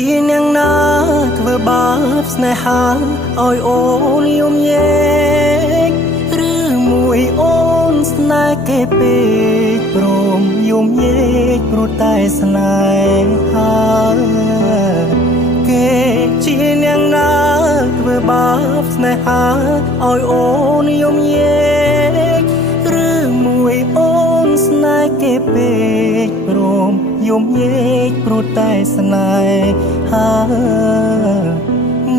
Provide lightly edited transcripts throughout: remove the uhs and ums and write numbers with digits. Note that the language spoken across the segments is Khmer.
ជានាងណាធ្វើបាបស្នេហាឲ្យអូនយំញែកឬមួយអូនស្នេហ៍គេពេកព្រមយំញែកព្រោះតែស្នេហាគេជានាងណាធ្វើបាបស្នេហាឲ្យអូនយំញែកឬមួយអូនស្នេហ៍គេពេកព្រមយំញែកព្រោះតែស្នេហា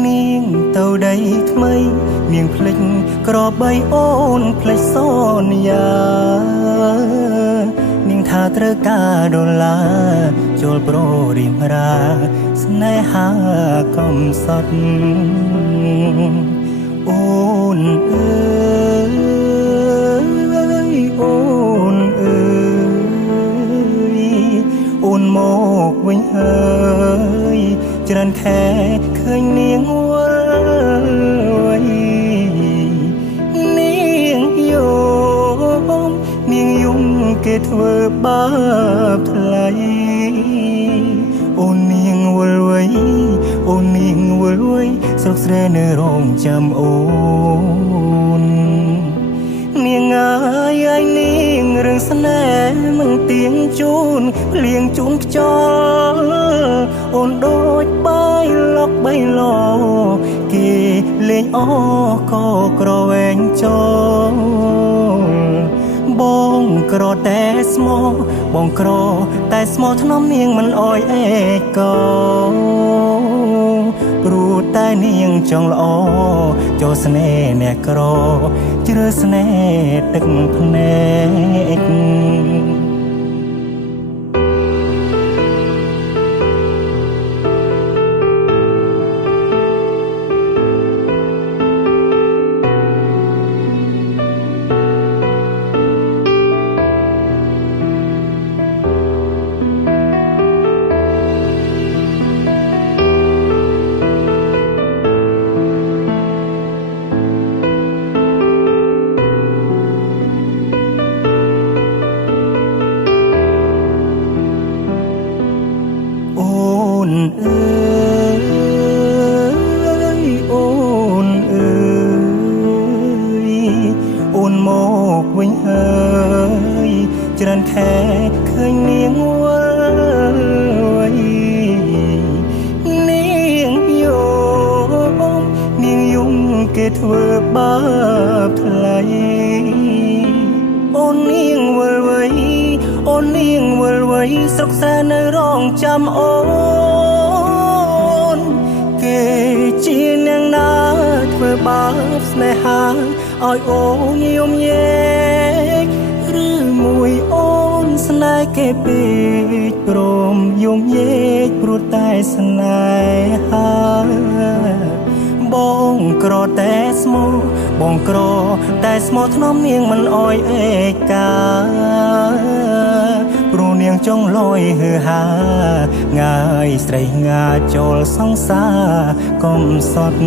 នាងទៅដីថ្មីនាងភ្លេចក្របីអូនភ្លេចសន្យានាងថាត្រូវការដុល្លារចូលប្ររៀមរាស្នេហាកំសត់អូនអើយអូនអើយអូនមកវិញហើយច្រើនខែឃើញនាងវល់នាងយំនាងយំគេធ្វើបាបថ្លៃអូននាងវល់វៃអូននាងវល់វៃស្រុកស្រែនៅរងចាំអូននាងអើយនាងរឿងស្នេហ៍មិនទៀងជូនភ្លៀងជូនខ្យល់អូនដូចបាយលុកបីឡគេលេងអក៏ក្រវែងចោលបងក្រតែស្មោបងក្រតែស្មោថ្នមនាងមិនអោយអេកោព្រោះតែនាងចង់ល្អចូលស្នេហ៍អ្នកក្រជ្រើស្នេហ៍ទឹកភ្នែកអូនអើយអូនអើយអូនមកវិញហើយច្រើនខែឃើញនាងវល់នាងយំនាងយំគេធ្វើបាបថ្លៃអូននាងវល់វៃអូននាងវល់វៃស្រុកស្រែនៅរងចាំអូនគេជានាងណាធ្វើបាបស្នេហាឲ្យអូនយំញែកឬមួយអូនស្នេហ៍គេពេកព្រមយំញែកព្រោះតែស្នេហាបងក្រតែស្មោបងក្រតែស្មោថ្នមនាងមិនអោយអេកាព្រោះនាងចង់លយហឺហាងាយស្រីងាចូលសង្សារកំសត់